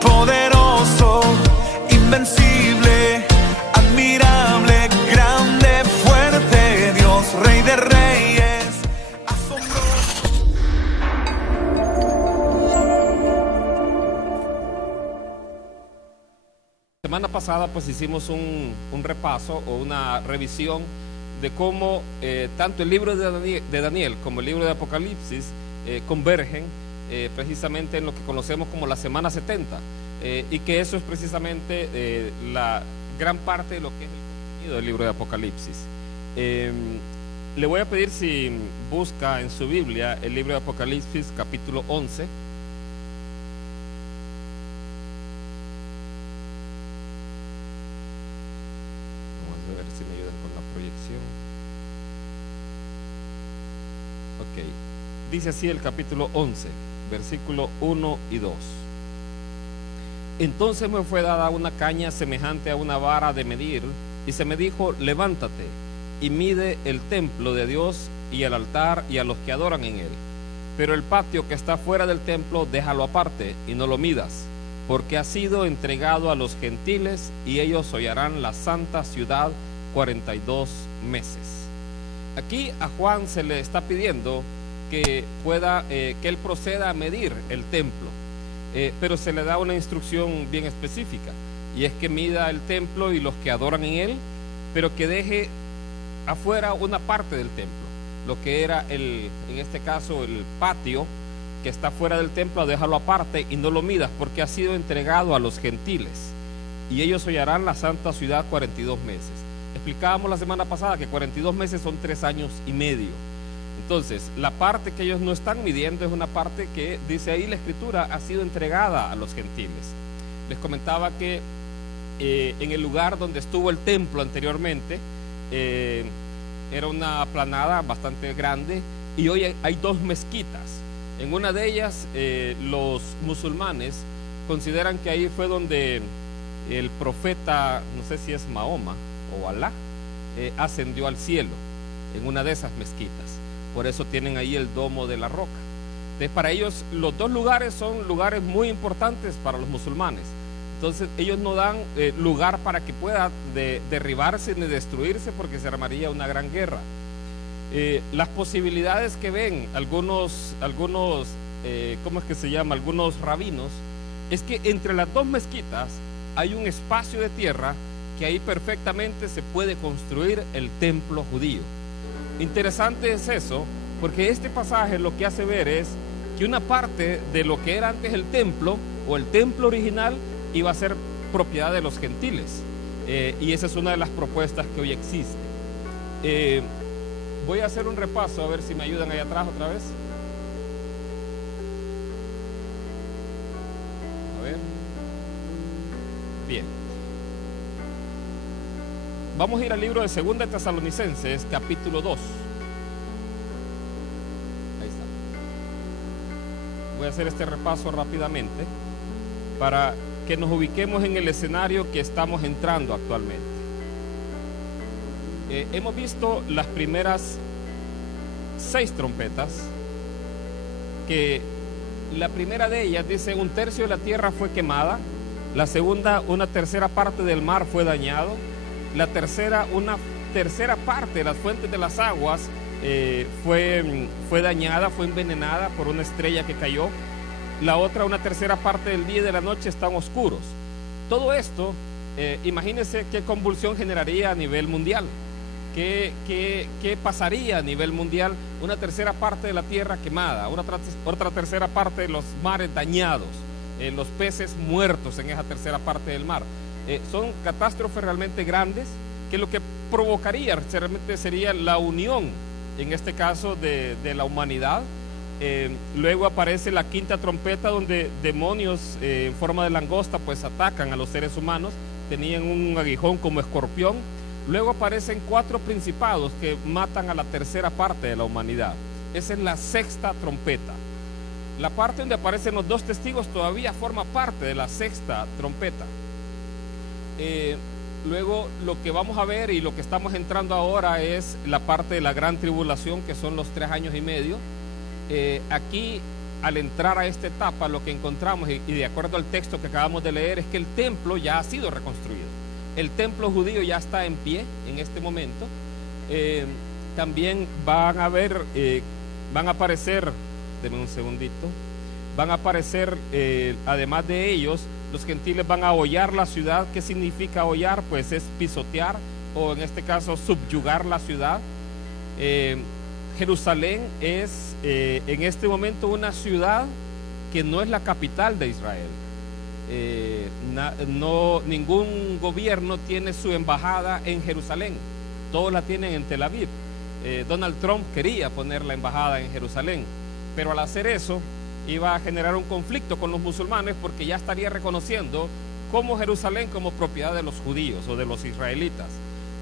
Poderoso, invencible, admirable, grande, fuerte, Dios, Rey de Reyes, asombroso. Semana pasada pues hicimos un repaso o una revisión de cómo tanto el libro de Daniel como el libro de Apocalipsis convergen precisamente en lo que conocemos como la semana 70, y que eso es precisamente la gran parte de lo que es el contenido del libro de Apocalipsis. Le voy a pedir si busca en su Biblia el libro de Apocalipsis capítulo 11. Vamos a ver si me ayudan con la proyección. Ok, dice así el capítulo 11, versículo 1 y 2. Entonces me fue dada una caña semejante a una vara de medir, y se me dijo: levántate y mide el templo de Dios y el altar y a los que adoran en él. Pero el patio que está fuera del templo déjalo aparte y no lo midas, porque ha sido entregado a los gentiles, y ellos hollarán la santa ciudad 42 meses. Aquí a Juan se le está pidiendo que él proceda a medir el templo, pero se le da una instrucción bien específica, y es que mida el templo y los que adoran en él, pero que deje afuera una parte del templo, lo que era en este caso el patio que está fuera del templo, déjalo aparte y no lo midas, porque ha sido entregado a los gentiles, y ellos hollarán la santa ciudad 42 meses. Explicábamos la semana pasada que 42 meses son 3 años y medio. Entonces, la parte que ellos no están midiendo es una parte que, dice ahí la escritura, ha sido entregada a los gentiles. Les comentaba que en el lugar donde estuvo el templo anteriormente, era una aplanada bastante grande, y hoy hay 2 mezquitas. En una de ellas, los musulmanes consideran que ahí fue donde el profeta, no sé si es Mahoma o Alá, ascendió al cielo, en una de esas mezquitas. Por eso tienen ahí el domo de la roca. Entonces, para ellos los 2 lugares son lugares muy importantes para los musulmanes. Entonces ellos no dan lugar para que pueda derribarse ni destruirse, porque se armaría una gran guerra. Las posibilidades que ven algunos ¿cómo es que se llama? Algunos rabinos, es que entre las 2 mezquitas hay un espacio de tierra que ahí perfectamente se puede construir el templo judío. Interesante es eso, porque este pasaje lo que hace ver es que una parte de lo que era antes el templo, o el templo original, iba a ser propiedad de los gentiles, y esa es una de las propuestas que hoy existe. Voy a hacer un repaso, a ver si me ayudan ahí atrás otra vez. A ver. Bien. Vamos a ir al libro de 2 de Tesalonicenses, capítulo 2. Ahí está. Voy a hacer este repaso rápidamente para que nos ubiquemos en el escenario que estamos entrando actualmente. Hemos visto las primeras 6 trompetas, que la primera de ellas dice: 1/3 de la tierra fue quemada. La segunda, 1/3 parte del mar fue dañado. La tercera, 1/3 parte de las fuentes de las aguas fue dañada, fue envenenada por una estrella que cayó. La otra, 1/3 parte del día y de la noche están oscuros. Todo esto, imagínense qué convulsión generaría a nivel mundial. ¿Qué pasaría a nivel mundial? 1/3 parte de la tierra quemada, otra tercera parte de los mares dañados, los peces muertos en esa tercera parte del mar. Son catástrofes realmente grandes, que lo que provocaría realmente sería la unión, en este caso de la humanidad. Luego aparece la 5ª trompeta, donde demonios en forma de langosta pues atacan a los seres humanos, tenían un aguijón como escorpión. Luego aparecen 4 principados que matan a la tercera parte de la humanidad. Esa es la 6ª trompeta. La parte donde aparecen los 2 testigos todavía forma parte de la 6ª trompeta. Luego lo que vamos a ver y lo que estamos entrando ahora es la parte de la gran tribulación, que son los 3 años y medio. Aquí, al entrar a esta etapa, lo que encontramos, y de acuerdo al texto que acabamos de leer, es que el templo ya ha sido reconstruido. El templo judío ya está en pie en este momento. También van a aparecer, denme un segundito, van a aparecer, además de ellos, los gentiles van a hollar la ciudad. ¿Qué significa hollar? Pues es pisotear, o en este caso subyugar la ciudad. Jerusalén es en este momento una ciudad que no es la capital de Israel. Ningún gobierno tiene su embajada en Jerusalén, todos la tienen en Tel Aviv. Donald Trump quería poner la embajada en Jerusalén, pero al hacer eso iba a generar un conflicto con los musulmanes, porque ya estaría reconociendo como Jerusalén como propiedad de los judíos o de los israelitas.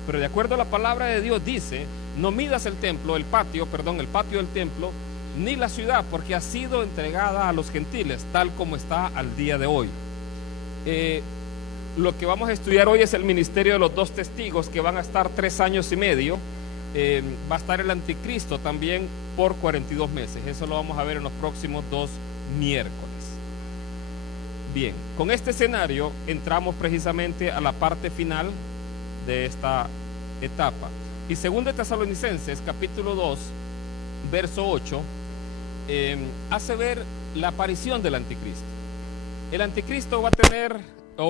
Pero de acuerdo a la palabra de Dios dice: no midas el patio del templo, ni la ciudad, porque ha sido entregada a los gentiles, tal como está al día de hoy. Lo que vamos a estudiar hoy es el ministerio de los 2 testigos, que van a estar 3 años y medio. Va a estar el anticristo también por 42 meses. Eso lo vamos a ver en los próximos 2 miércoles. Bien, con este escenario entramos precisamente a la parte final de esta etapa. Y 2 Tesalonicenses capítulo 2 verso 8 hace ver la aparición del anticristo. El anticristo va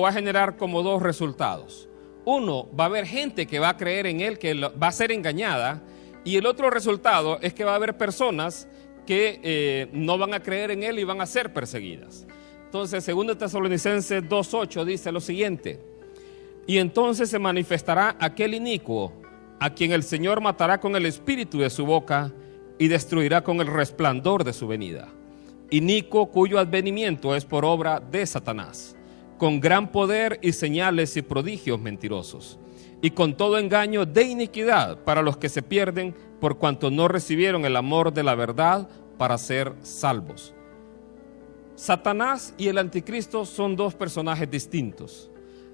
a generar como 2 resultados. Uno, va a haber gente que va a creer en él, que va a ser engañada, y el otro resultado es que va a haber personas que no van a creer en él y van a ser perseguidas. Entonces, 2 Tesalonicenses 2:8 dice lo siguiente: y entonces se manifestará aquel inicuo, a quien el Señor matará con el espíritu de su boca y destruirá con el resplandor de su venida. Inicuo cuyo advenimiento es por obra de Satanás, con gran poder y señales y prodigios mentirosos, y con todo engaño de iniquidad para los que se pierden, por cuanto no recibieron el amor de la verdad para ser salvos. Satanás y el anticristo son 2 personajes distintos.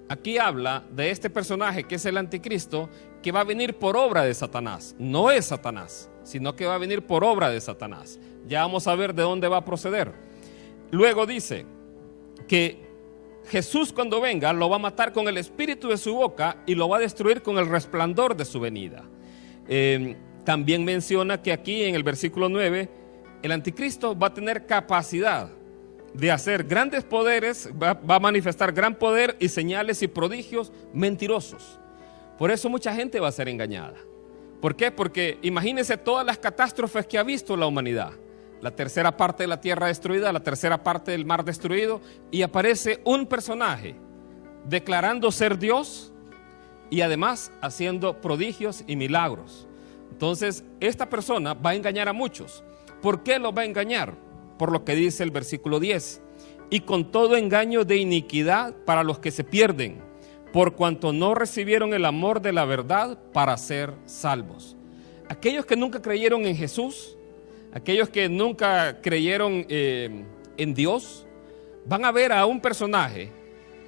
Aquí habla de este personaje que es el anticristo, que va a venir por obra de Satanás. No es Satanás, sino que va a venir por obra de Satanás. Ya vamos a ver de dónde va a proceder. Luego dice que Jesús, cuando venga, lo va a matar con el espíritu de su boca y lo va a destruir con el resplandor de su venida. También menciona que aquí en el versículo 9, el anticristo va a tener capacidad de hacer grandes poderes, va a manifestar gran poder y señales y prodigios mentirosos. Por eso mucha gente va a ser engañada. ¿Por qué? Porque imagínense todas las catástrofes que ha visto la humanidad. La 3ª parte de la tierra destruida, la 3ª parte del mar destruido, y aparece un personaje declarando ser Dios y además haciendo prodigios y milagros. Entonces, esta persona va a engañar a muchos. ¿Por qué los va a engañar? Por lo que dice el versículo 10: y con todo engaño de iniquidad para los que se pierden, por cuanto no recibieron el amor de la verdad para ser salvos. Aquellos que nunca creyeron en Jesús, aquellos que nunca creyeron en Dios, van a ver a un personaje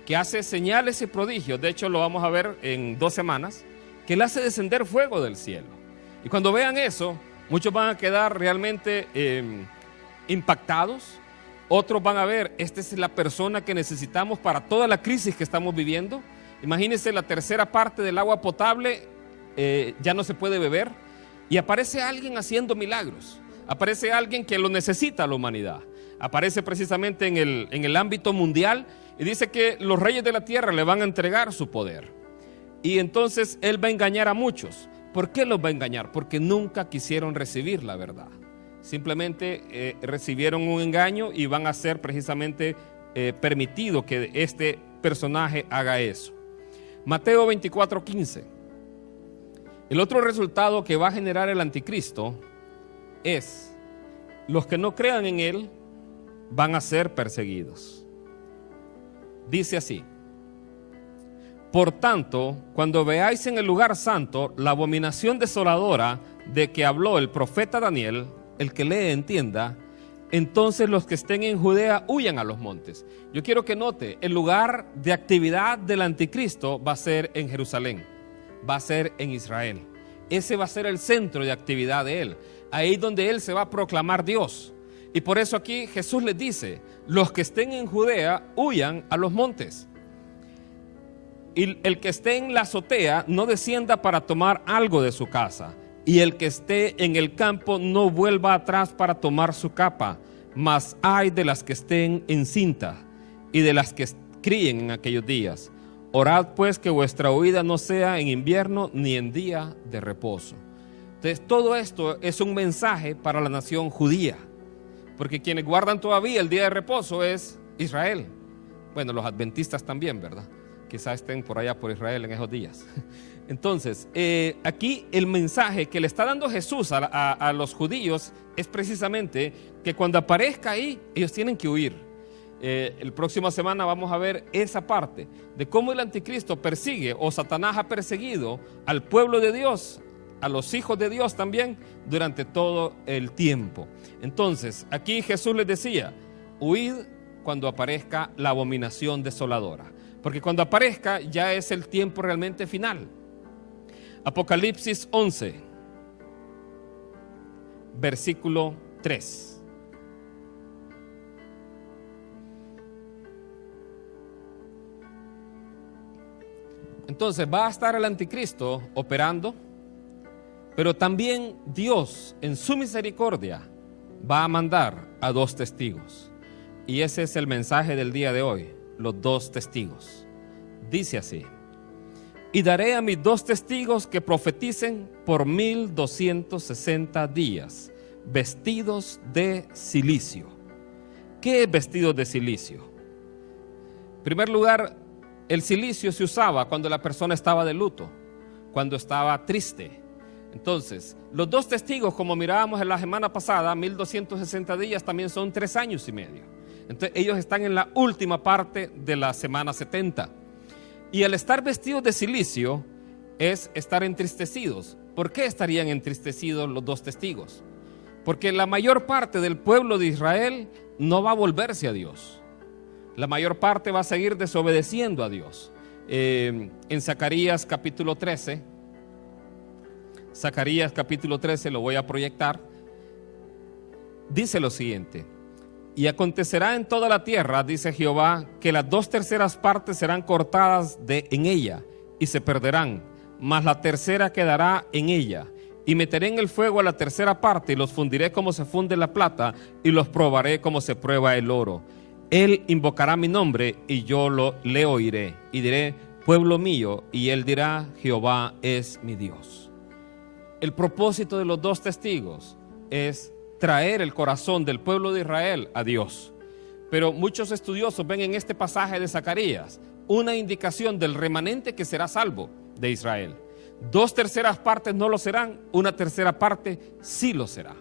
que hace señales y prodigios. De hecho, lo vamos a ver en 2 semanas, que él hace descender fuego del cielo. Y cuando vean eso, muchos van a quedar realmente impactados. Otros van a ver, esta es la persona que necesitamos para toda la crisis que estamos viviendo. Imagínense, la 3ª parte del agua potable ya no se puede beber, y aparece alguien haciendo milagros. Aparece alguien que lo necesita a la humanidad. Aparece precisamente en el ámbito mundial, y dice que los reyes de la tierra le van a entregar su poder. Y entonces él va a engañar a muchos. ¿Por qué los va a engañar? Porque nunca quisieron recibir la verdad. Simplemente recibieron un engaño y van a ser precisamente permitido que este personaje haga eso. Mateo 24:15. El otro resultado que va a generar el anticristo es: los que no crean en él van a ser perseguidos. Dice así: por tanto, cuando veáis en el lugar santo la abominación desoladora de que habló el profeta Daniel, el que lee entienda, entonces los que estén en Judea huyan a los montes. Yo quiero que note, el lugar de actividad del anticristo va a ser en Jerusalén, va a ser en Israel. Ese va a ser el centro de actividad de él, ahí donde él se va a proclamar Dios. Y por eso aquí Jesús les dice, los que estén en Judea huyan a los montes. Y el que esté en la azotea no descienda para tomar algo de su casa. Y el que esté en el campo no vuelva atrás para tomar su capa. Mas ay de las que estén encintas y de las que críen en aquellos días. Orad pues que vuestra huida no sea en invierno ni en día de reposo. Entonces todo esto es un mensaje para la nación judía. Porque quienes guardan todavía el día de reposo es Israel. Bueno, los adventistas también, ¿verdad? Quizás estén por allá por Israel en esos días. Entonces, aquí el mensaje que le está dando Jesús a los judíos es precisamente que cuando aparezca ahí, ellos tienen que huir. El próxima semana vamos a ver esa parte de cómo el anticristo persigue, o Satanás ha perseguido al pueblo de Dios, a los hijos de Dios también, durante todo el tiempo. Entonces, aquí Jesús les decía, huid cuando aparezca la abominación desoladora. Porque cuando aparezca ya es el tiempo realmente final. Apocalipsis 11, versículo 3. Entonces va a estar el anticristo operando, pero también Dios en su misericordia va a mandar a 2 testigos. Y ese es el mensaje del día de hoy, los 2 testigos. Dice así: y daré a mis 2 testigos que profeticen por 1260 días, vestidos de cilicio. ¿Qué es vestidos de cilicio? En primer lugar, el cilicio se usaba cuando la persona estaba de luto, cuando estaba triste. Entonces, los 2 testigos, como mirábamos en la semana pasada, 1260 días también son 3 años y medio. Entonces, ellos están en la última parte de la semana 70. Y al estar vestidos de cilicio es estar entristecidos. ¿Por qué estarían entristecidos los 2 testigos? Porque la mayor parte del pueblo de Israel no va a volverse a Dios. La mayor parte va a seguir desobedeciendo a Dios. En Zacarías capítulo 13, Zacarías capítulo 13, lo voy a proyectar, dice lo siguiente: y acontecerá en toda la tierra, dice Jehová, que las 2/3 partes serán cortadas en ella y se perderán, mas la tercera quedará en ella. Y meteré en el fuego a la 3/3 parte y los fundiré como se funde la plata y los probaré como se prueba el oro. Él invocará mi nombre y yo le oiré y diré, pueblo mío, y él dirá, Jehová es mi Dios. El propósito de los 2 testigos es traer el corazón del pueblo de Israel a Dios. Pero muchos estudiosos ven en este pasaje de Zacarías una indicación del remanente que será salvo de Israel. 2/3 partes no lo serán, 1/3 parte sí lo será.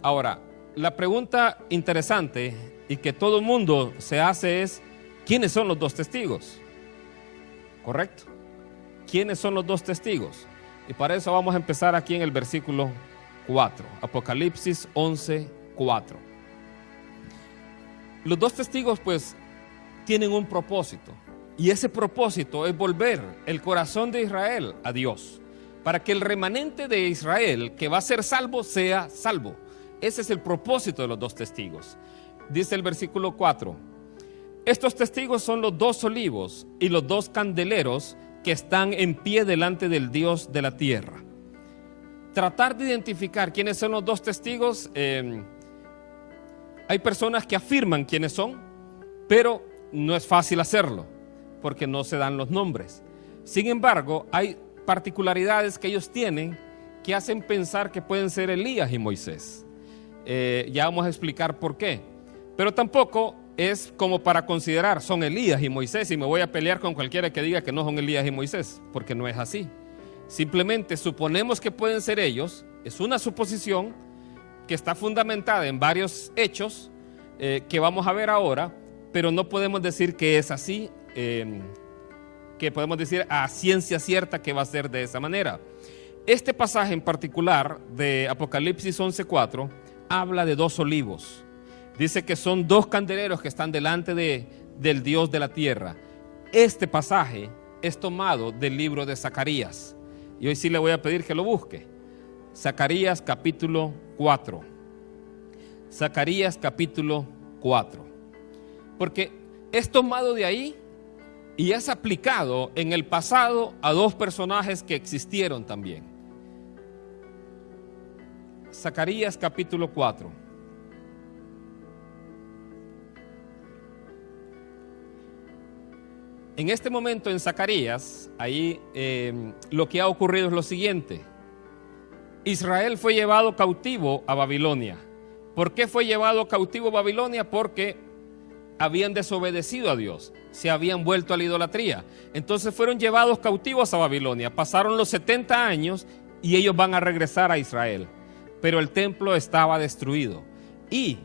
Ahora, la pregunta interesante y que todo el mundo se hace es, ¿quiénes son los 2 testigos? ¿Correcto? ¿Quiénes son los 2 testigos? Y para eso vamos a empezar aquí en el versículo 4, Apocalipsis 11, 4. Los 2 testigos pues tienen un propósito, y ese propósito es volver el corazón de Israel a Dios, para que el remanente de Israel que va a ser salvo sea salvo. Ese es el propósito de los 2 testigos. Dice el versículo 4: estos testigos son los 2 olivos y los 2 candeleros que están en pie delante del Dios de la tierra. Tratar de identificar quiénes son los 2 testigos, hay personas que afirman quiénes son, pero no es fácil hacerlo, porque no se dan los nombres. Sin embargo, hay particularidades que ellos tienen que hacen pensar que pueden ser Elías y Moisés. Ya vamos a explicar por qué. Pero tampoco es como para considerar, son Elías y Moisés, y me voy a pelear con cualquiera que diga que no son Elías y Moisés, porque no es así. Simplemente suponemos que pueden ser ellos, es una suposición que está fundamentada en varios hechos que vamos a ver ahora, pero no podemos decir que es así, que podemos decir a ciencia cierta que va a ser de esa manera. Este pasaje en particular de Apocalipsis 11:4 habla de 2 olivos, Dice que son 2 candeleros que están delante del Dios de la tierra. Este pasaje es tomado del libro de Zacarías. Y hoy sí le voy a pedir que lo busque. Zacarías capítulo 4. Zacarías capítulo 4. Porque es tomado de ahí y es aplicado en el pasado a 2 personajes que existieron también. Zacarías capítulo 4. En este momento en Zacarías, ahí lo que ha ocurrido es lo siguiente. Israel fue llevado cautivo a Babilonia. ¿Por qué fue llevado cautivo a Babilonia? Porque habían desobedecido a Dios, se habían vuelto a la idolatría. Entonces fueron llevados cautivos a Babilonia. Pasaron los 70 años y ellos van a regresar a Israel. Pero el templo estaba destruido. Y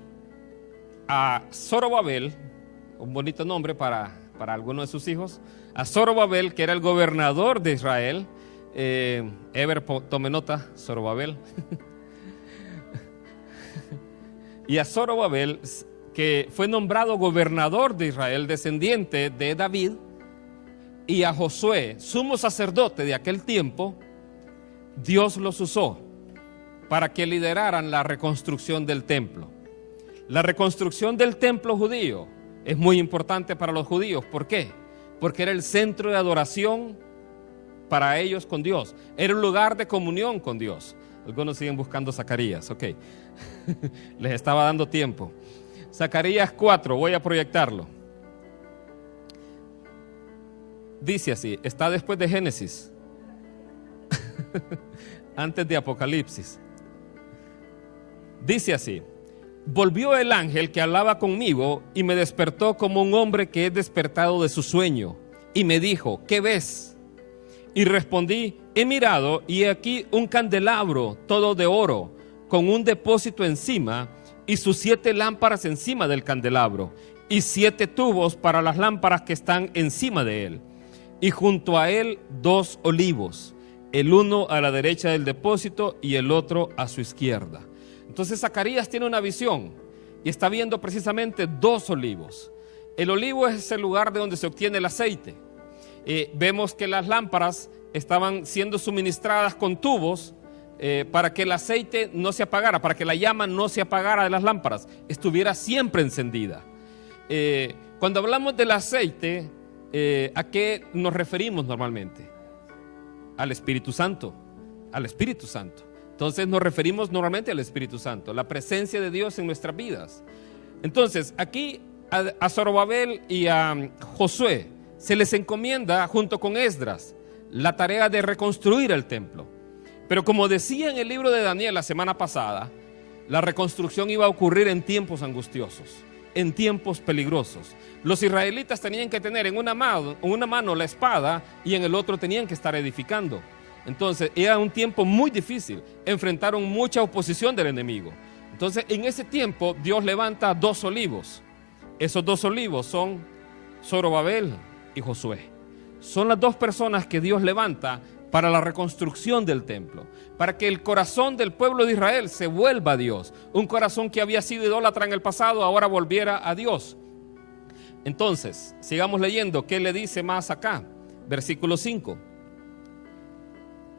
a Zorobabel, un bonito nombre para alguno de sus hijos, a Zorobabel, que era el gobernador de Israel, tome nota, Zorobabel, y a Zorobabel, que fue nombrado gobernador de Israel, descendiente de David, y a Josué, sumo sacerdote de aquel tiempo, Dios los usó para que lideraran la reconstrucción del templo. La reconstrucción del templo judío es muy importante para los judíos. ¿Por qué? Porque era el centro de adoración para ellos con Dios. Era un lugar de comunión con Dios. Algunos siguen buscando Zacarías, ok. Les estaba dando tiempo. Zacarías 4, voy a proyectarlo. Dice así, está después de Génesis, antes de Apocalipsis. Dice así: volvió el ángel que hablaba conmigo y me despertó como un hombre que es despertado de su sueño, y me dijo, ¿qué ves? Y respondí, he mirado y he aquí un candelabro todo de oro, con un depósito encima y sus 7 lámparas encima del candelabro, y 7 tubos para las lámparas que están encima de él, y junto a él 2 olivos, el uno a la derecha del depósito y el otro a su izquierda. Entonces Zacarías tiene una visión y está viendo precisamente 2 olivos. El olivo es el lugar de donde se obtiene el aceite. Vemos que las lámparas estaban siendo suministradas con tubos para que el aceite no se apagara, para que la llama no se apagara de las lámparas, estuviera siempre encendida. Cuando hablamos del aceite, ¿a qué nos referimos normalmente? Al Espíritu Santo, al Espíritu Santo. Entonces nos referimos normalmente al Espíritu Santo, la presencia de Dios en nuestras vidas. Entonces aquí a Zorobabel y a Josué se les encomienda junto con Esdras la tarea de reconstruir el templo. Pero como decía en el libro de Daniel la semana pasada, la reconstrucción iba a ocurrir en tiempos angustiosos, en tiempos peligrosos. Los israelitas tenían que tener en una mano la espada y en el otro tenían que estar edificando. Entonces era un tiempo muy difícil, enfrentaron mucha oposición del enemigo. Entonces en ese tiempo Dios levanta 2 olivos. Esos 2 olivos son Zorobabel y Josué. Son las 2 personas que Dios levanta para la reconstrucción del templo, para que el corazón del pueblo de Israel se vuelva a Dios. Un corazón que había sido idólatra en el pasado, ahora volviera a Dios. Entonces, sigamos leyendo. ¿Qué le dice más acá? Versículo 5.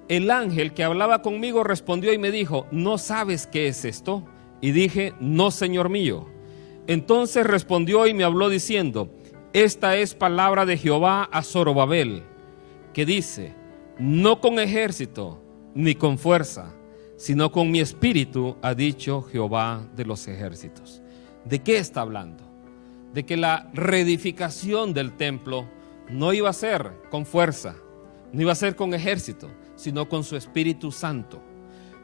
El ángel que hablaba conmigo respondió y me dijo, ¿no sabes qué es esto? Y dije, no, Señor mío. Entonces respondió y me habló diciendo, esta es palabra de Jehová a Zorobabel, que dice, no con ejército ni con fuerza, sino con mi espíritu, ha dicho Jehová de los ejércitos. ¿De qué está hablando? De que la reedificación del templo no iba a ser con fuerza, no iba a ser con ejército, sino con su Espíritu Santo.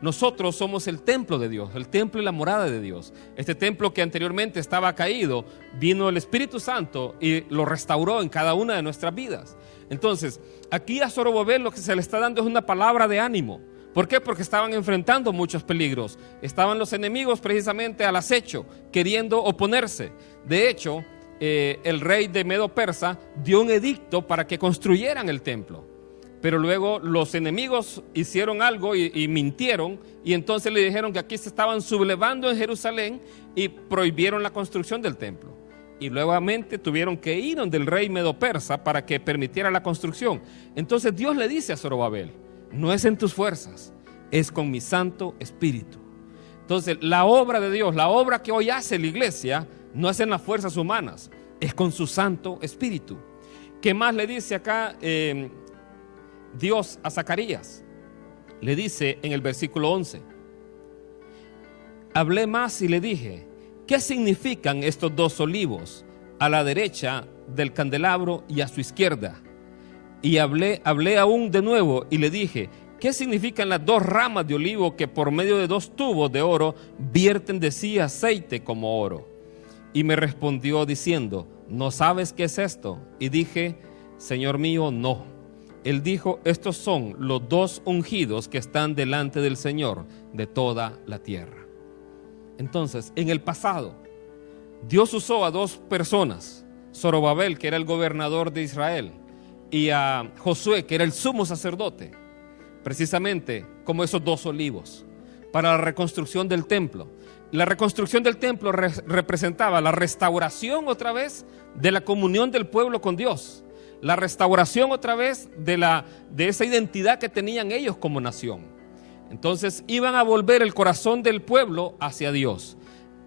Nosotros somos el templo de Dios, el templo y la morada de Dios. Este templo que anteriormente estaba caído, vino el Espíritu Santo y lo restauró en cada una de nuestras vidas. Entonces, aquí a Zorobabel lo que se le está dando es una palabra de ánimo. ¿Por qué? Porque estaban enfrentando muchos peligros. Estaban los enemigos precisamente al acecho, queriendo oponerse. De hecho, el rey de Medo Persa dio un edicto para que construyeran el templo. Pero luego los enemigos hicieron algo y mintieron, y entonces le dijeron que aquí se estaban sublevando en Jerusalén y prohibieron la construcción del templo. Y nuevamente tuvieron que ir donde el rey medo-persa para que permitiera la construcción. Entonces Dios le dice a Zorobabel: no es en tus fuerzas, es con mi Santo Espíritu. Entonces la obra de Dios, la obra que hoy hace la iglesia, no es en las fuerzas humanas, es con su Santo Espíritu. ¿Qué más le dice acá Dios a Zacarías? Le dice en el versículo 11: hablé más y le dije, ¿qué significan estos dos olivos a la derecha del candelabro y a su izquierda? Y hablé aún de nuevo y le dije, ¿qué significan las dos ramas de olivo que por medio de dos tubos de oro vierten de sí aceite como oro? Y me respondió diciendo, ¿no sabes qué es esto? Y dije, Señor mío, no. Él dijo, estos son los dos ungidos que están delante del Señor de toda la tierra. Entonces, en el pasado, Dios usó a dos personas, Zorobabel, que era el gobernador de Israel, y a Josué, que era el sumo sacerdote, precisamente como esos dos olivos, para la reconstrucción del templo. La reconstrucción del templo representaba la restauración otra vez de la comunión del pueblo con Dios, la restauración otra vez de esa identidad que tenían ellos como nación. Entonces iban a volver el corazón del pueblo hacia Dios.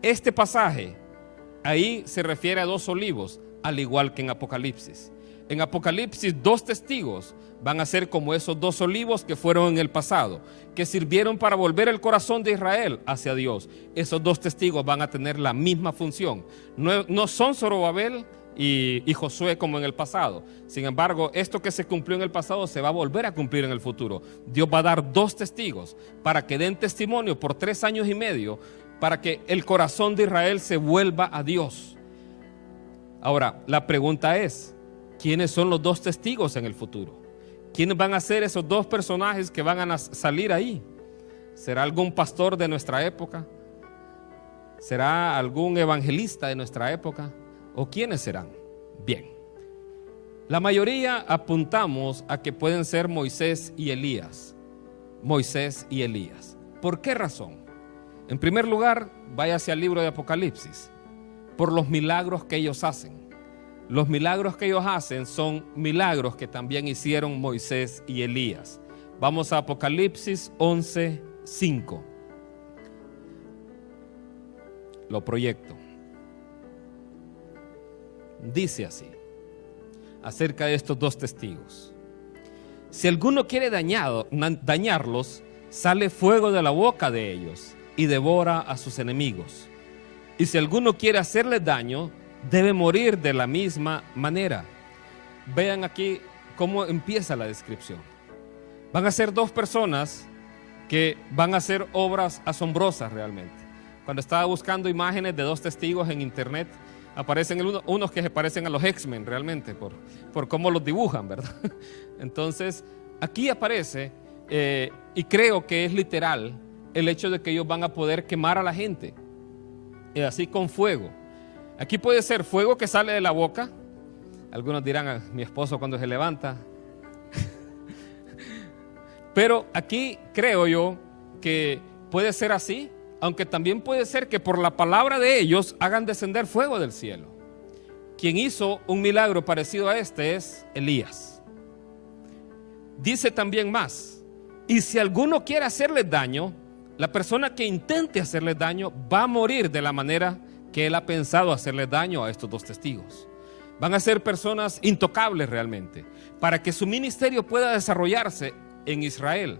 Este pasaje ahí se refiere a dos olivos, al igual que en Apocalipsis. En Apocalipsis, dos testigos van a ser como esos dos olivos que fueron en el pasado, que sirvieron para volver el corazón de Israel hacia Dios. Esos dos testigos van a tener la misma función. No son Zorobabel y Josué como en el pasado. Sin embargo, esto que se cumplió en el pasado se va a volver a cumplir en el futuro. Dios va a dar dos testigos para que den testimonio por 3 años y medio, para que el corazón de Israel se vuelva a Dios. Ahora, la pregunta es, ¿quiénes son los dos testigos en el futuro? ¿Quiénes van a ser esos dos personajes que van a salir ahí? ¿Será algún pastor de nuestra época? ¿Será algún evangelista de nuestra época? ¿O quiénes serán? Bien, la mayoría apuntamos a que pueden ser Moisés y Elías. Moisés y Elías. ¿Por qué razón? En primer lugar, váyase al libro de Apocalipsis, por los milagros que ellos hacen. Los milagros que ellos hacen son milagros que también hicieron Moisés y Elías. Vamos a Apocalipsis 11:5. Lo proyecto. Dice así, acerca de estos dos testigos: si alguno quiere dañarlos, sale fuego de la boca de ellos y devora a sus enemigos. Y si alguno quiere hacerles daño, debe morir de la misma manera. Vean aquí cómo empieza la descripción. Van a ser dos personas que van a hacer obras asombrosas realmente. Cuando estaba buscando imágenes de dos testigos en internet, aparecen unos que se parecen a los X-Men realmente, por cómo los dibujan, ¿verdad? Entonces, aquí aparece, y creo que es literal, el hecho de que ellos van a poder quemar a la gente, así con fuego. Aquí puede ser fuego que sale de la boca. Algunos dirán, a mi esposo cuando se levanta. Pero aquí creo yo que puede ser así, aunque también puede ser que por la palabra de ellos hagan descender fuego del cielo. Quien hizo un milagro parecido a este es Elías. Dice también más, y si alguno quiere hacerles daño, la persona que intente hacerles daño va a morir de la manera que él ha pensado hacerle daño a estos dos testigos. Van a ser personas intocables realmente, para que su ministerio pueda desarrollarse en Israel.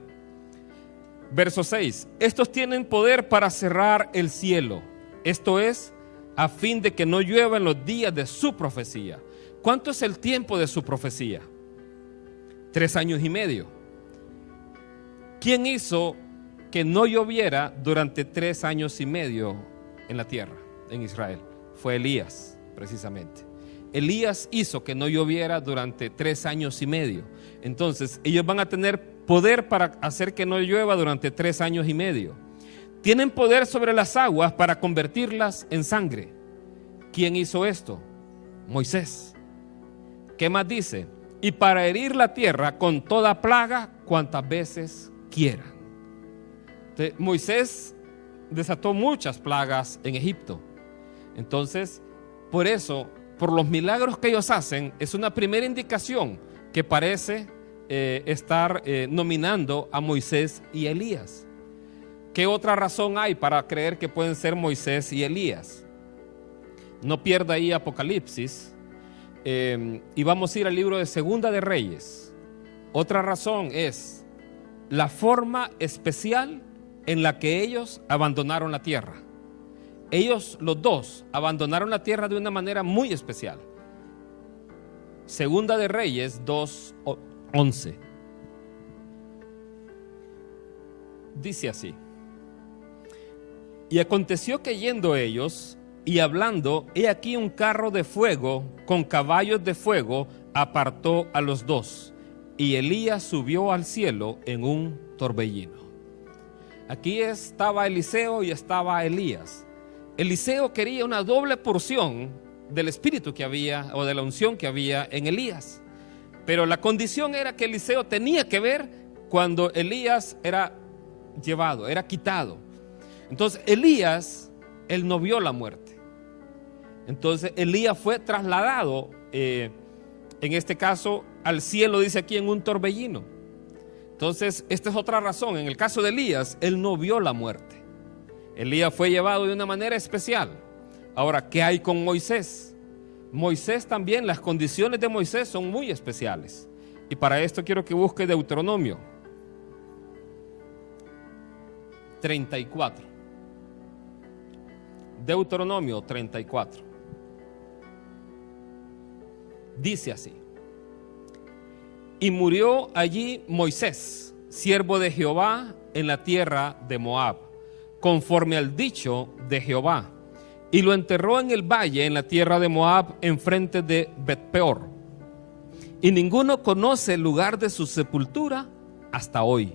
Verso 6, estos tienen poder para cerrar el cielo, esto es, a fin de que no llueva en los días de su profecía. ¿Cuánto es el tiempo de su profecía? 3 años y medio. ¿Quién hizo que no lloviera durante 3 años y medio en la tierra, en Israel? Fue Elías, precisamente. Elías hizo que no lloviera durante 3 años y medio. Entonces, ellos van a tener poder para hacer que no llueva durante 3 años y medio. Tienen poder sobre las aguas para convertirlas en sangre. ¿Quién hizo esto? Moisés. ¿Qué más dice? y para herir la tierra con toda plaga cuantas veces quieran. Entonces, Moisés desató muchas plagas en Egipto. Entonces, por eso, por los milagros que ellos hacen, es una primera indicación que parece estar nominando a Moisés y Elías. ¿Qué otra razón hay para creer que pueden ser Moisés y Elías? No pierda ahí Apocalipsis. Y vamos a ir al libro de Segunda de Reyes. Otra razón es la forma especial en la que ellos abandonaron la tierra. Ellos, los dos, abandonaron la tierra de una manera muy especial. Segunda de Reyes 2:11. Dice así: y aconteció que yendo ellos y hablando, he aquí un carro de fuego con caballos de fuego apartó a los dos, y Elías subió al cielo en un torbellino. Aquí estaba Eliseo y estaba Elías. Eliseo quería una doble porción del espíritu que había, o de la unción que había en Elías, pero la condición era que Eliseo tenía que ver cuando Elías era llevado, era quitado. Entonces Elías, él no vio la muerte. Entonces Elías fue trasladado, en este caso, al cielo, dice aquí, en un torbellino. Entonces, esta es otra razón. En el caso de Elías, él no vio la muerte. Elías fue llevado de una manera especial. Ahora, ¿qué hay con Moisés? Moisés también, las condiciones de Moisés son muy especiales. Y para esto quiero que busque Deuteronomio 34. Deuteronomio 34. Dice así: y murió allí Moisés, siervo de Jehová, en la tierra de Moab, conforme al dicho de Jehová, y lo enterró en el valle, en la tierra de Moab, enfrente de Bet-peor. Y ninguno conoce el lugar de su sepultura hasta hoy.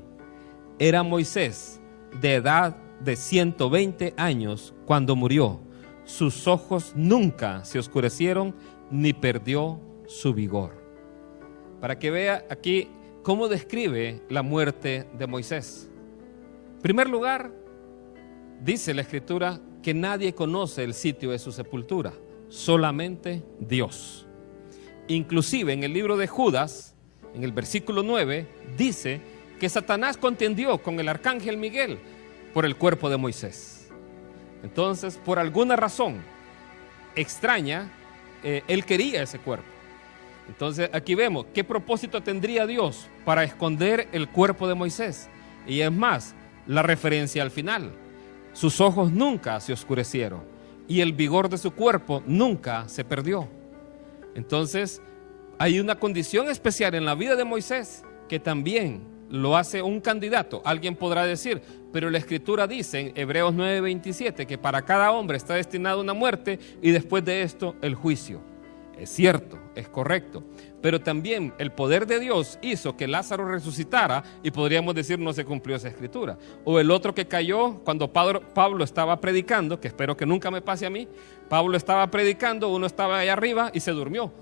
Era Moisés de edad de 120 años cuando murió. Sus ojos nunca se oscurecieron ni perdió su vigor. Para que vea aquí cómo describe la muerte de Moisés. En primer lugar, dice la Escritura que nadie conoce el sitio de su sepultura, solamente Dios. Inclusive en el libro de Judas, en el versículo 9, dice que Satanás contendió con el arcángel Miguel por el cuerpo de Moisés. Entonces, por alguna razón extraña, él quería ese cuerpo. Entonces aquí vemos qué propósito tendría Dios para esconder el cuerpo de Moisés. Y es más, la referencia al final: sus ojos nunca se oscurecieron y el vigor de su cuerpo nunca se perdió. Entonces hay una condición especial en la vida de Moisés que también lo hace un candidato. Alguien podrá decir, pero la Escritura dice en Hebreos 9:27 que para cada hombre está destinada una muerte y después de esto el juicio. Es cierto, es correcto, pero también el poder de Dios hizo que Lázaro resucitara y podríamos decir no se cumplió esa Escritura. O el otro que cayó cuando Pablo estaba predicando, que espero que nunca me pase a mí. Pablo estaba predicando, uno estaba ahí arriba y se durmió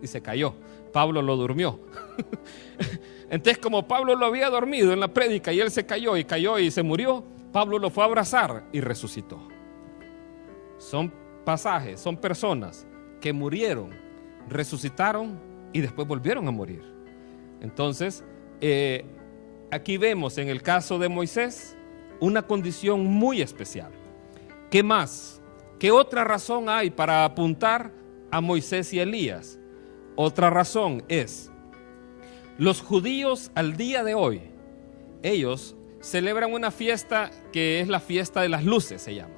y se cayó. Pablo lo durmió. Entonces, como Pablo lo había dormido en la prédica y él se cayó y se murió, Pablo lo fue a abrazar y resucitó. Son pasajes, son personas que murieron, resucitaron y después volvieron a morir. Entonces, aquí vemos en el caso de Moisés una condición muy especial. ¿Qué más? ¿Qué otra razón hay para apuntar a Moisés y Elías? Otra razón es: los judíos al día de hoy, ellos celebran una fiesta que es la fiesta de las luces, se llama.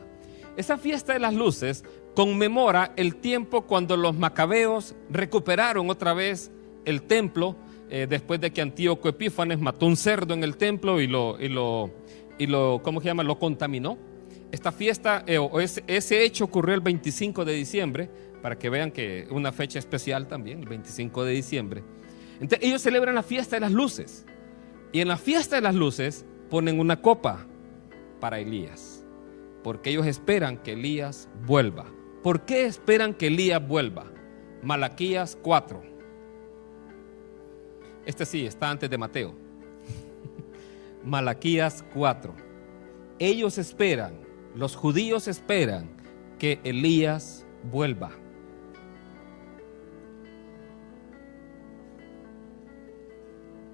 Esa fiesta de las luces conmemora el tiempo cuando los macabeos recuperaron otra vez el templo, después de que Antíoco Epífanes mató un cerdo en el templo y lo ¿cómo se llama? Lo contaminó. Esta fiesta, ese hecho ocurrió el 25 de diciembre, para que vean que una fecha especial también, el 25 de diciembre. Entonces ellos celebran la fiesta de las luces, y en la fiesta de las luces ponen una copa para Elías, porque ellos esperan que Elías vuelva. ¿Por qué esperan que Elías vuelva? Malaquías 4. Este sí, está antes de Mateo. Malaquías 4. Ellos esperan, los judíos esperan que Elías vuelva.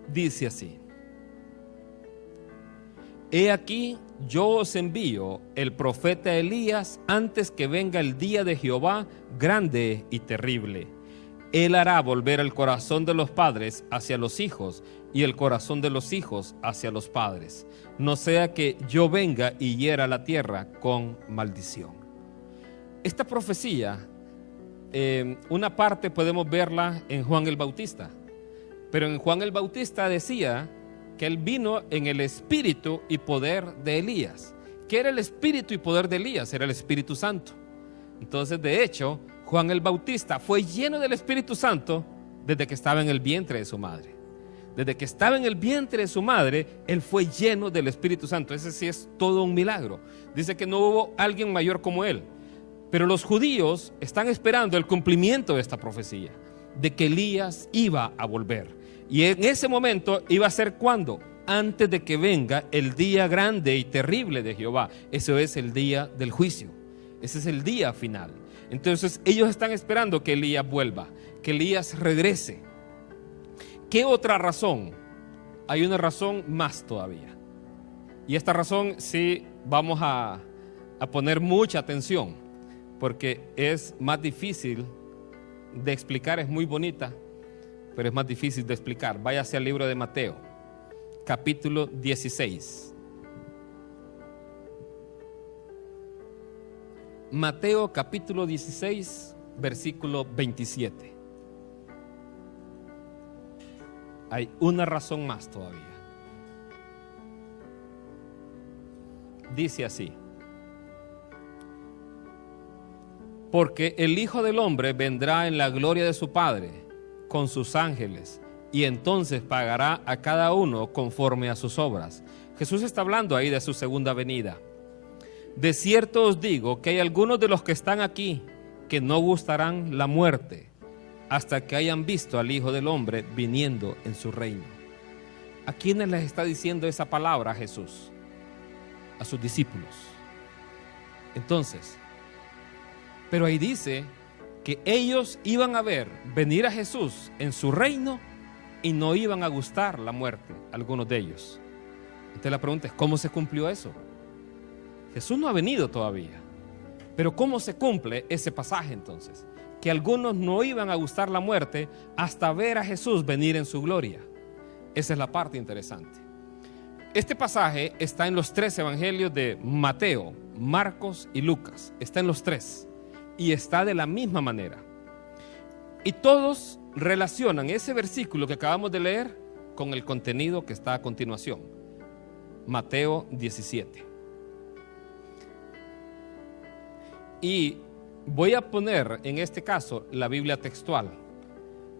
Dice así: He aquí, yo os envío el profeta Elías antes que venga el día de Jehová grande y terrible. Él hará volver el corazón de los padres hacia los hijos y el corazón de los hijos hacia los padres, no sea que yo venga y hiera la tierra con maldición. Esta profecía, una parte podemos verla en Juan el Bautista, pero en Juan el Bautista decía que él vino en el espíritu y poder de Elías. ¿Qué era el espíritu y poder de Elías? Era el Espíritu Santo. Entonces, de hecho, Juan el Bautista fue lleno del Espíritu Santo desde que estaba en el vientre de su madre. Desde que estaba en el vientre de su madre, él fue lleno del Espíritu Santo. Ese sí es todo un milagro. Dice que no hubo alguien mayor como él. Pero los judíos están esperando el cumplimiento de esta profecía, de que Elías iba a volver. Y en ese momento iba a ser ¿cuándo? Antes de que venga el día grande y terrible de Jehová. Eso es el día del juicio. Ese es el día final. Entonces ellos están esperando que Elías vuelva, que Elías regrese. ¿Qué otra razón? Hay una razón más todavía. Y esta razón sí vamos a poner mucha atención, porque es más difícil de explicar. Es muy bonita, pero es más difícil de explicar. Váyase al libro de Mateo, capítulo 16. Mateo capítulo 16, versículo 27. Hay una razón más todavía. Dice así: porque el Hijo del Hombre vendrá en la gloria de su Padre con sus ángeles, y entonces pagará a cada uno conforme a sus obras. Jesús está hablando ahí de su segunda venida. De cierto os digo que hay algunos de los que están aquí que no gustarán la muerte hasta que hayan visto al Hijo del Hombre viniendo en su reino. ¿A quiénes les está diciendo esa palabra Jesús? A sus discípulos. Entonces, pero ahí dice que ellos iban a ver venir a Jesús en su reino y no iban a gustar la muerte, algunos de ellos. Entonces la pregunta es, ¿cómo se cumplió eso? Jesús no ha venido todavía, pero ¿cómo se cumple ese pasaje entonces? Que algunos no iban a gustar la muerte hasta ver a Jesús venir en su gloria. Esa es la parte interesante. Este pasaje está en los 3 evangelios de Mateo, Marcos y Lucas. Está en los 3 y está de la misma manera. Y todos relacionan ese versículo que acabamos de leer con el contenido que está a continuación. Mateo 17. Y voy a poner en este caso la Biblia textual,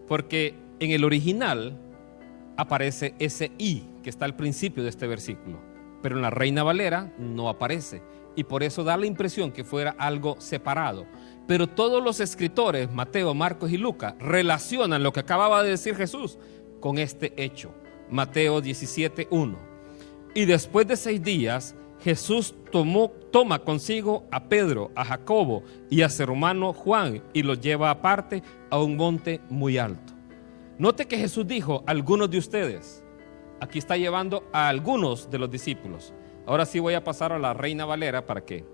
porque en el original aparece ese "y" que está al principio de este versículo, pero en la Reina Valera no aparece, y por eso da la impresión que fuera algo separado. Pero todos los escritores, Mateo, Marcos y Lucas, relacionan lo que acababa de decir Jesús con este hecho. Mateo 17:1. Y después de 6 días, Jesús toma consigo a Pedro, a Jacobo y a su hermano Juan y los lleva aparte a un monte muy alto. Note que Jesús dijo, algunos de ustedes. Aquí está llevando a algunos de los discípulos. Ahora sí voy a pasar a la Reina Valera para que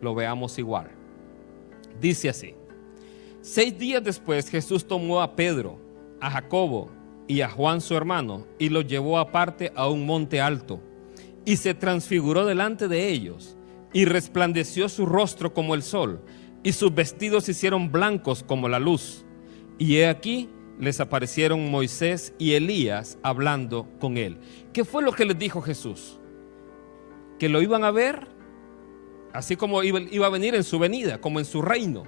lo veamos igual. Dice así: 6 días después Jesús tomó a Pedro, a Jacobo y a Juan su hermano y los llevó aparte a un monte alto. Y se transfiguró delante de ellos, y resplandeció su rostro como el sol, y sus vestidos se hicieron blancos como la luz. Y he aquí, les aparecieron Moisés y Elías hablando con él. ¿Qué fue lo que les dijo Jesús? Que lo iban a ver, así como iba a venir en su venida, como en su reino.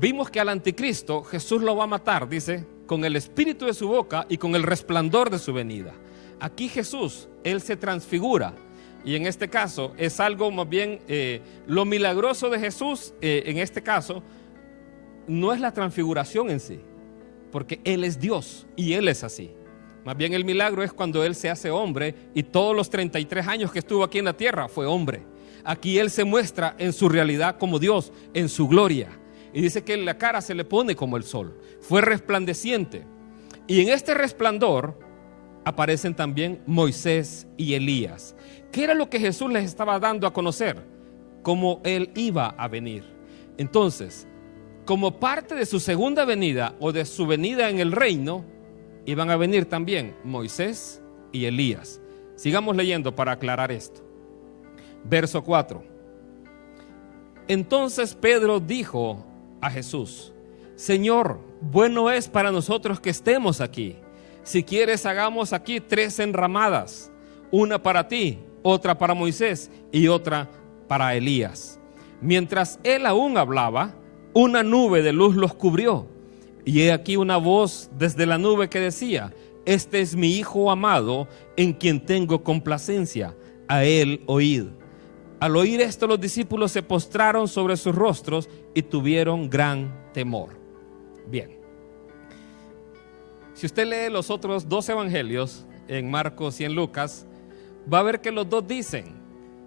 Vimos que al anticristo Jesús lo va a matar, dice, con el espíritu de su boca y con el resplandor de su venida. Aquí Jesús, Él se transfigura, y en este caso es algo más bien, lo milagroso de Jesús, en este caso, no es la transfiguración en sí, porque Él es Dios y Él es así. Más bien el milagro es cuando Él se hace hombre, y todos los 33 años que estuvo aquí en la tierra fue hombre. Aquí Él se muestra en su realidad como Dios, en su gloria. Y dice que en la cara se le pone como el sol. Fue resplandeciente. Y en este resplandor aparecen también Moisés y Elías. ¿Qué era lo que Jesús les estaba dando a conocer? Cómo Él iba a venir. Entonces, como parte de su segunda venida o de su venida en el reino, iban a venir también Moisés y Elías. Sigamos leyendo para aclarar esto. Verso 4. Entonces Pedro dijo a Jesús: Señor, bueno es para nosotros que estemos aquí. Si quieres, hagamos aquí 3 enramadas, una para ti, otra para Moisés y otra para Elías. Mientras él aún hablaba, una nube de luz los cubrió. Y he aquí una voz desde la nube que decía: Este es mi Hijo amado, en quien tengo complacencia, a él oíd. Al oír esto, los discípulos se postraron sobre sus rostros y tuvieron gran temor. Bien, si usted lee los otros 2 evangelios, en Marcos y en Lucas, va a ver que los dos dicen,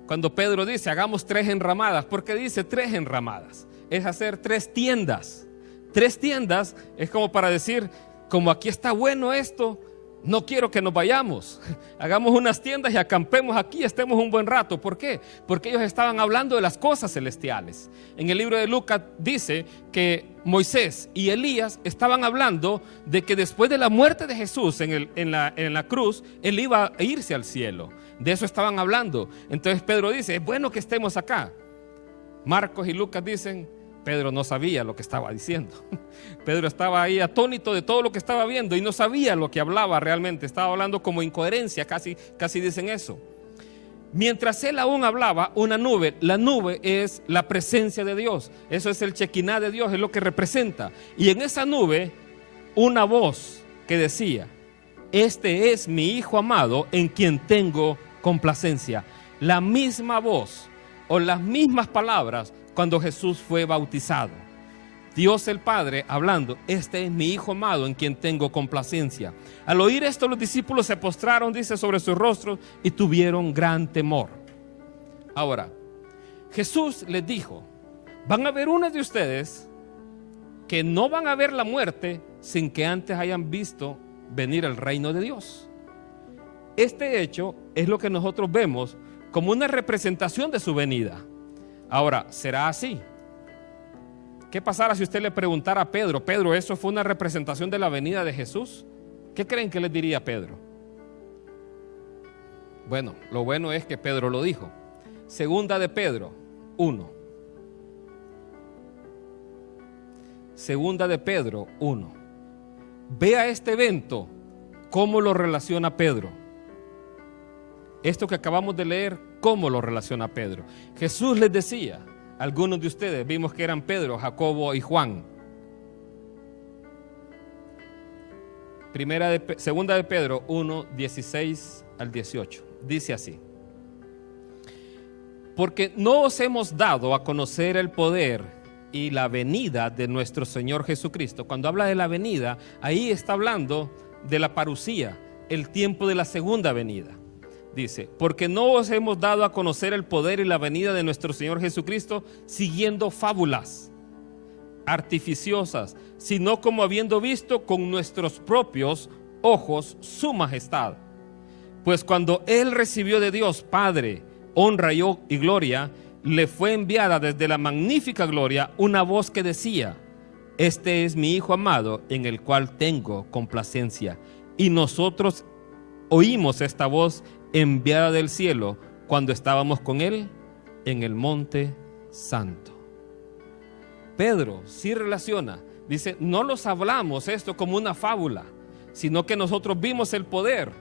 cuando Pedro dice hagamos 3 enramadas, ¿por qué dice 3 enramadas? Es hacer 3 tiendas. 3 tiendas es como para decir, como aquí está bueno esto, no quiero que nos vayamos. Hagamos unas tiendas y acampemos aquí, estemos un buen rato. ¿Por qué? Porque ellos estaban hablando de las cosas celestiales. En el libro de Lucas dice que Moisés y Elías estaban hablando de que después de la muerte de Jesús en la cruz, Él iba a irse al cielo. De eso estaban hablando. Entonces Pedro dice, es bueno que estemos acá. Marcos y Lucas dicen, Pedro no sabía lo que estaba diciendo. Pedro estaba ahí atónito de todo lo que estaba viendo y no sabía lo que hablaba realmente. Estaba hablando como incoherencia, casi dicen eso. Mientras él aún hablaba, una nube, la nube es la presencia de Dios. Eso es el Shekinah de Dios, es lo que representa. Y en esa nube, una voz que decía, este es mi Hijo amado en quien tengo complacencia. La misma voz o las mismas palabras cuando Jesús fue bautizado. Dios el Padre hablando, este es mi Hijo amado en quien tengo complacencia. Al oír esto, los discípulos se postraron, dice, sobre sus rostros y tuvieron gran temor. Ahora, Jesús les dijo, van a haber unos de ustedes que no van a ver la muerte sin que antes hayan visto venir el reino de Dios. Este hecho es lo que nosotros vemos como una representación de su venida. Ahora, ¿será así? ¿Qué pasará si usted le preguntara a Pedro, Pedro, ¿eso fue una representación de la venida de Jesús? ¿Qué creen que les diría Pedro? Bueno, lo bueno es que Pedro lo dijo. Segunda de Pedro 1. Segunda de Pedro 1. Vea este evento, cómo lo relaciona Pedro. Esto que acabamos de leer, ¿cómo lo relaciona Pedro? Jesús les decía, algunos de ustedes vimos que eran Pedro, Jacobo y Juan. Segunda de Pedro 1, 16 al 18. Dice así: porque no os hemos dado a conocer el poder y la venida de nuestro Señor Jesucristo. Cuando habla de la venida, ahí está hablando de la parusía, el tiempo de la segunda venida. Dice, porque no os hemos dado a conocer el poder y la venida de nuestro Señor Jesucristo siguiendo fábulas artificiosas, sino como habiendo visto con nuestros propios ojos su majestad. Pues cuando Él recibió de Dios Padre honra y gloria, le fue enviada desde la magnífica gloria una voz que decía, este es mi Hijo amado en el cual tengo complacencia. Y nosotros oímos esta voz enviada del cielo cuando estábamos con Él en el monte santo. Pedro sí relaciona, dice, no los hablamos esto como una fábula, sino que nosotros vimos el poder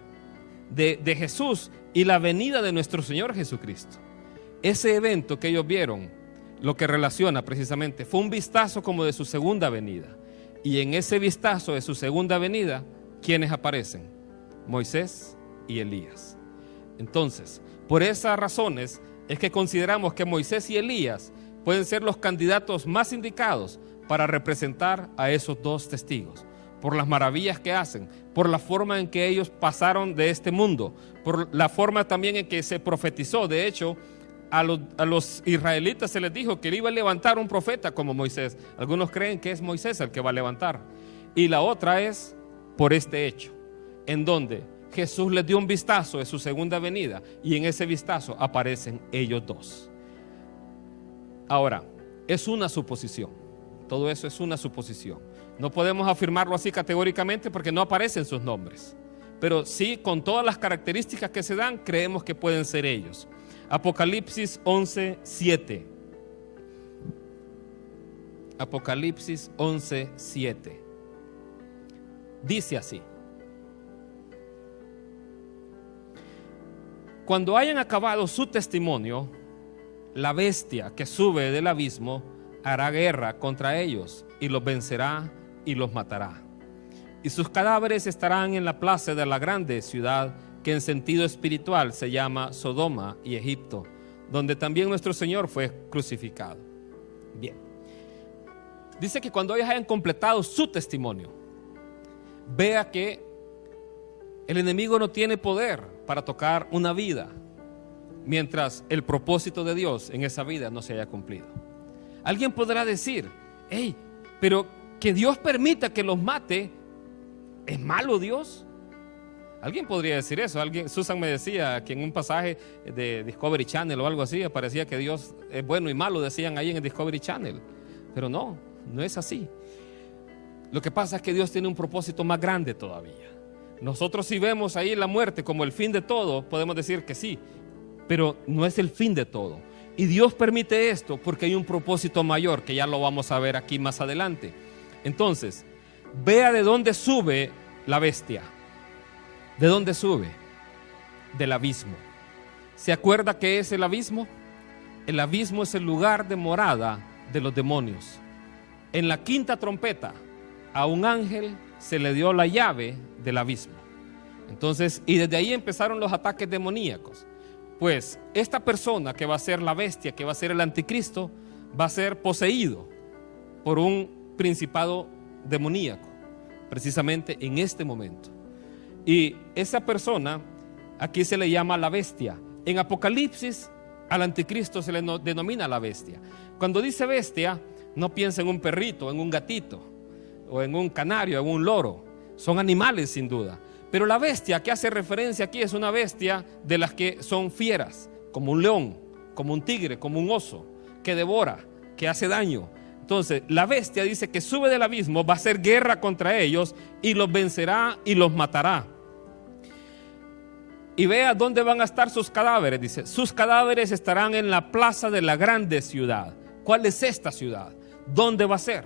de Jesús y la venida de nuestro Señor Jesucristo. Ese evento que ellos vieron, lo que relaciona precisamente, fue un vistazo como de su segunda venida. Y en ese vistazo de su segunda venida, ¿quiénes aparecen? Moisés y Elías. Entonces, por esas razones es que consideramos que Moisés y Elías pueden ser los candidatos más indicados para representar a esos dos testigos. por las maravillas que hacen, por la forma en que ellos pasaron de este mundo, por la forma también en que se profetizó. De hecho, a los israelitas se les dijo que él iba a levantar un profeta como Moisés. Algunos creen que es Moisés el que va a levantar. Y la otra es por este hecho, en donde Jesús les dio un vistazo de su segunda venida, y en ese vistazo aparecen ellos dos. Ahora, es una suposición. Todo eso es una suposición. No podemos afirmarlo así categóricamente porque no aparecen sus nombres. Pero sí, con todas las características que se dan, creemos que pueden ser ellos. Apocalipsis 11:7. Apocalipsis 11:7. Dice así: cuando hayan acabado su testimonio, la bestia que sube del abismo hará guerra contra ellos y los vencerá y los matará. Y sus cadáveres estarán en la plaza de la grande ciudad, que en sentido espiritual se llama Sodoma y Egipto, donde también nuestro Señor fue crucificado. Bien. Dice que cuando ellos hayan completado su testimonio, vea que el enemigo no tiene poder para tocar una vida mientras el propósito de Dios en esa vida no se haya cumplido. Alguien podrá decir: hey, pero que Dios permita que los mate, ¿es malo Dios? Alguien podría decir eso. Susan me decía que en un pasaje de Discovery Channel o algo así aparecía que Dios es bueno y malo, decían ahí en el Discovery Channel. Pero no es así. Lo que pasa es que Dios tiene un propósito más grande todavía. Nosotros, si vemos ahí la muerte como el fin de todo, podemos decir que sí, pero no es el fin de todo. Y Dios permite esto porque hay un propósito mayor, que ya lo vamos a ver aquí más adelante. Entonces, vea de dónde sube la bestia. ¿De dónde sube? Del abismo. ¿Se acuerda qué es el abismo? El abismo es el lugar de morada de los demonios. En la quinta trompeta, a un ángel se le dio la llave del abismo. Entonces, y desde ahí empezaron los ataques demoníacos. Pues esta persona que va a ser la bestia, que va a ser el anticristo, va a ser poseído por un principado demoníaco, precisamente en este momento. Y esa persona aquí se le llama la bestia. En Apocalipsis al anticristo se le denomina la bestia. Cuando dice bestia, no piensa en un perrito, en un gatito, o en un canario, en un loro. Son animales sin duda. Pero la bestia que hace referencia aquí es una bestia de las que son fieras, como un león, como un tigre, como un oso, que devora, que hace daño. Entonces, la bestia dice que sube del abismo, va a hacer guerra contra ellos y los vencerá y los matará. Y vea dónde van a estar sus cadáveres. Dice, sus cadáveres estarán en la plaza de la grande ciudad. ¿Cuál es esta ciudad? ¿Dónde va a ser?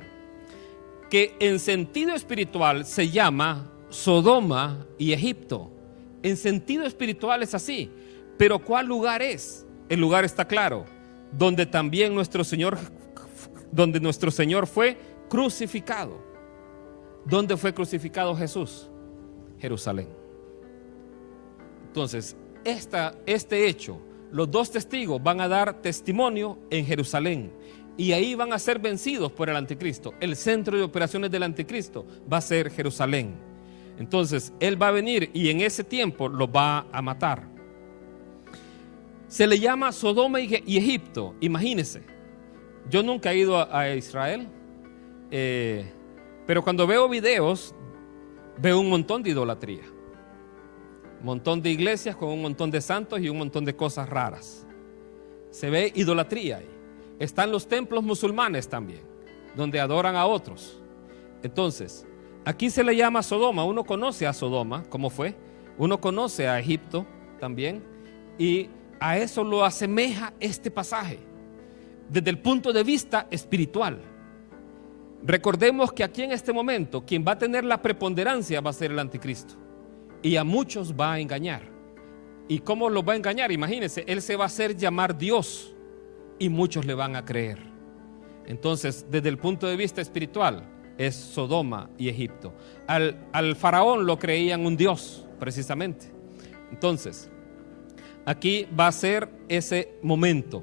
Que en sentido espiritual se llama Sodoma y Egipto. En sentido espiritual es así. Pero ¿cuál lugar es? El lugar está claro, donde también nuestro Señor fue crucificado. ¿Dónde fue crucificado Jesús? Jerusalén. Entonces, este hecho, los dos testigos van a dar testimonio en Jerusalén. Y ahí van a ser vencidos por el anticristo. El centro de operaciones del anticristo va a ser Jerusalén. Entonces, él va a venir y en ese tiempo los va a matar. Se le llama Sodoma y Egipto. Imagínense, yo nunca he ido a Israel, pero cuando veo videos, veo un montón de idolatría. Un montón de iglesias con un montón de santos y un montón de cosas raras. Se ve idolatría ahí. Están los templos musulmanes también, donde adoran a otros. Entonces, aquí se le llama Sodoma. Uno conoce a Sodoma, ¿cómo fue? Uno conoce a Egipto también. Y a eso lo asemeja este pasaje, desde el punto de vista espiritual. Recordemos que aquí en este momento, quien va a tener la preponderancia va a ser el anticristo. Y a muchos va a engañar. ¿Y cómo los va a engañar? Imagínense, él se va a hacer llamar Dios. Y muchos le van a creer. Entonces, desde el punto de vista espiritual, es Sodoma y Egipto. Al faraón lo creían un dios, precisamente. Entonces, aquí va a ser ese momento.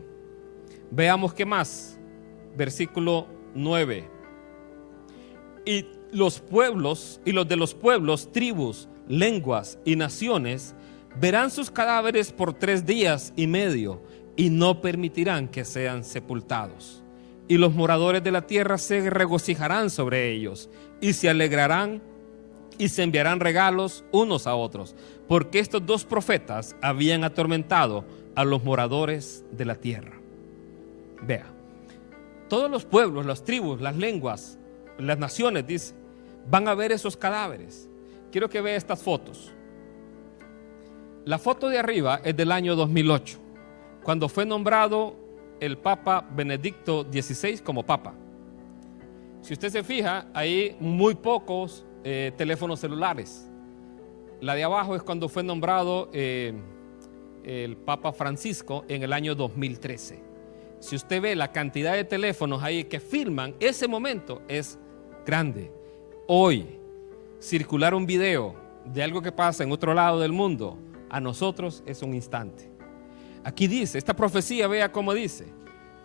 Veamos qué más. Versículo 9. Y los pueblos y los de los pueblos, tribus, lenguas y naciones verán sus cadáveres por 3 días y medio y no permitirán que sean sepultados. Y los moradores de la tierra se regocijarán sobre ellos y se alegrarán y se enviarán regalos unos a otros, porque estos 2 profetas habían atormentado a los moradores de la tierra. Vea, todos los pueblos, las tribus, las lenguas, las naciones, dice, van a ver esos cadáveres. Quiero que vea estas fotos. La foto de arriba es del año 2008, cuando fue nombrado el Papa Benedicto XVI como Papa. Si usted se fija, hay muy pocos teléfonos celulares. La de abajo es cuando fue nombrado el Papa Francisco en el año 2013. Si usted ve la cantidad de teléfonos ahí que filman ese momento, es grande. Hoy, circular un video de algo que pasa en otro lado del mundo, a nosotros es un instante. Aquí dice, esta profecía, vea cómo dice,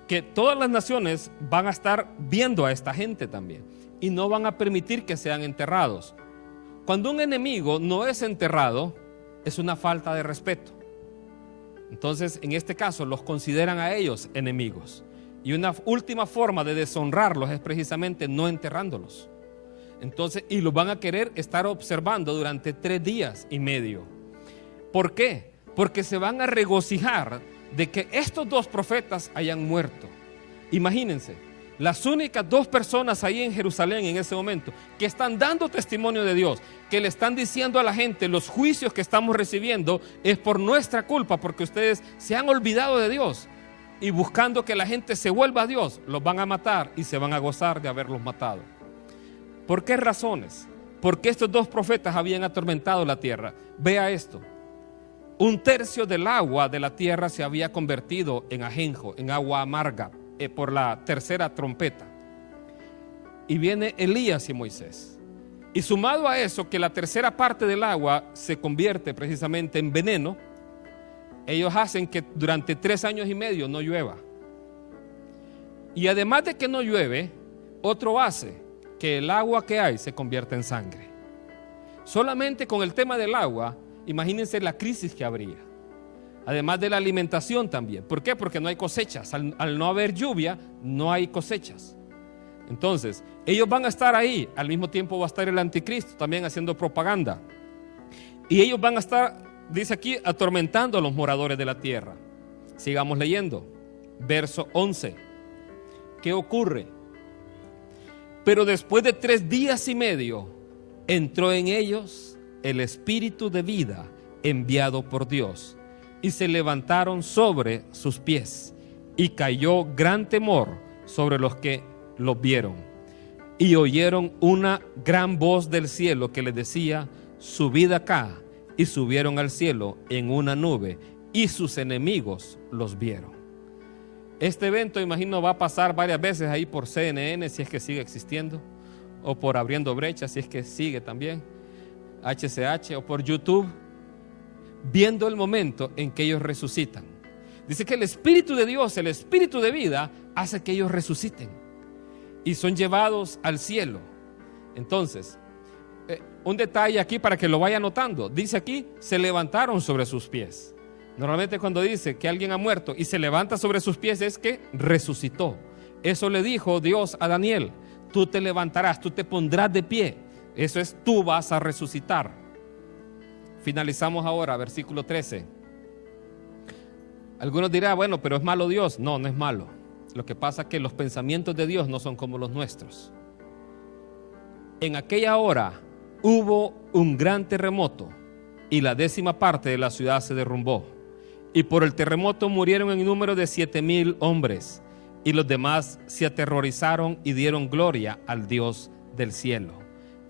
que todas las naciones van a estar viendo a esta gente también y no van a permitir que sean enterrados. Cuando un enemigo no es enterrado, es una falta de respeto. Entonces, en este caso, los consideran a ellos enemigos. Y una última forma de deshonrarlos es precisamente no enterrándolos. Entonces, y los van a querer estar observando durante 3 días y medio. ¿Por qué? Porque se van a regocijar de que estos 2 profetas hayan muerto. Imagínense, las únicas 2 personas ahí en Jerusalén en ese momento que están dando testimonio de Dios, que le están diciendo a la gente, los juicios que estamos recibiendo es por nuestra culpa, porque ustedes se han olvidado de Dios y buscando que la gente se vuelva a Dios, los van a matar y se van a gozar de haberlos matado. ¿Por qué razones? Porque estos 2 profetas habían atormentado la tierra. Vea esto. 1/3 del agua de la tierra se había convertido en ajenjo, en agua amarga, por la tercera trompeta. Y viene Elías y Moisés. Y sumado a eso, que la tercera parte del agua se convierte precisamente en veneno, ellos hacen que durante 3 años y medio no llueva. Y además de que no llueve, otro hace que el agua que hay se convierta en sangre. Solamente con el tema del agua, imagínense la crisis que habría. Además de la alimentación también. ¿Por qué? Porque no hay cosechas. Al no haber lluvia, no hay cosechas. Entonces, ellos van a estar ahí. Al mismo tiempo va a estar el anticristo también haciendo propaganda. Y ellos van a estar, dice aquí, atormentando a los moradores de la tierra. Sigamos leyendo. Verso 11. ¿Qué ocurre? Pero después de 3 días y medio, entró en ellos el espíritu de vida enviado por Dios, y se levantaron sobre sus pies, y cayó gran temor sobre los que los vieron, y oyeron una gran voz del cielo que les decía: subid acá, y subieron al cielo en una nube, y sus enemigos los vieron. Este evento, imagino, va a pasar varias veces ahí por CNN, si es que sigue existiendo, o por Abriendo Brechas, si es que sigue también, HCH, o por YouTube, viendo el momento en que ellos resucitan. Dice que el Espíritu de Dios, el Espíritu de vida, hace que ellos resuciten y son llevados al cielo. Entonces, un detalle aquí para que lo vaya notando. Dice aquí, se levantaron sobre sus pies. Normalmente cuando dice que alguien ha muerto y se levanta sobre sus pies es que resucitó. Eso le dijo Dios a Daniel: tú te levantarás, tú te pondrás de pie. Eso es, tú vas a resucitar. Finalizamos ahora, versículo 13. Algunos dirán, bueno, pero es malo Dios. No, no es malo. Lo que pasa es que los pensamientos de Dios no son como los nuestros. En aquella hora hubo un gran terremoto y la 10ª parte de la ciudad se derrumbó. Y por el terremoto murieron en número de 7,000 hombres. Y los demás se aterrorizaron y dieron gloria al Dios del cielo.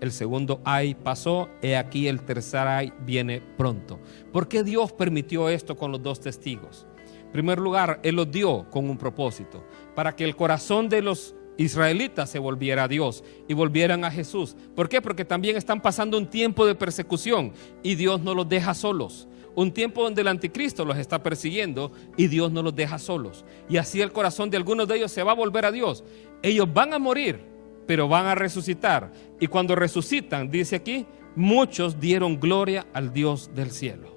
El segundo ay pasó, he aquí el tercer ay viene pronto. ¿Por qué Dios permitió esto con los 2 testigos? En primer lugar, Él los dio con un propósito, para que el corazón de los israelitas se volviera a Dios y volvieran a Jesús. ¿Por qué? Porque también están pasando un tiempo de persecución y Dios no los deja solos. Un tiempo donde el anticristo los está persiguiendo y Dios no los deja solos. Y así el corazón de algunos de ellos se va a volver a Dios. Ellos van a morir, pero van a resucitar. Y cuando resucitan, dice aquí, muchos dieron gloria al Dios del cielo.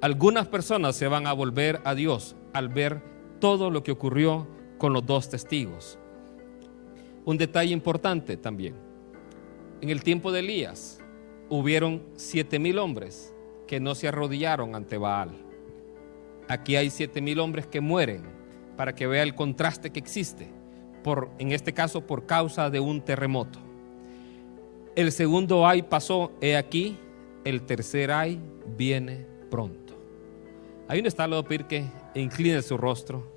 Algunas personas se van a volver a Dios al ver todo lo que ocurrió con los dos testigos. Un detalle importante también. En el tiempo de Elías, hubieron 7,000 hombres que no se arrodillaron ante Baal. Aquí hay 7,000 hombres que mueren, para que vea el contraste que existe, en este caso por causa de un terremoto. El segundo ay pasó, he aquí, el tercer ay viene pronto. Ahí no está, le voy a pedir que incline su rostro.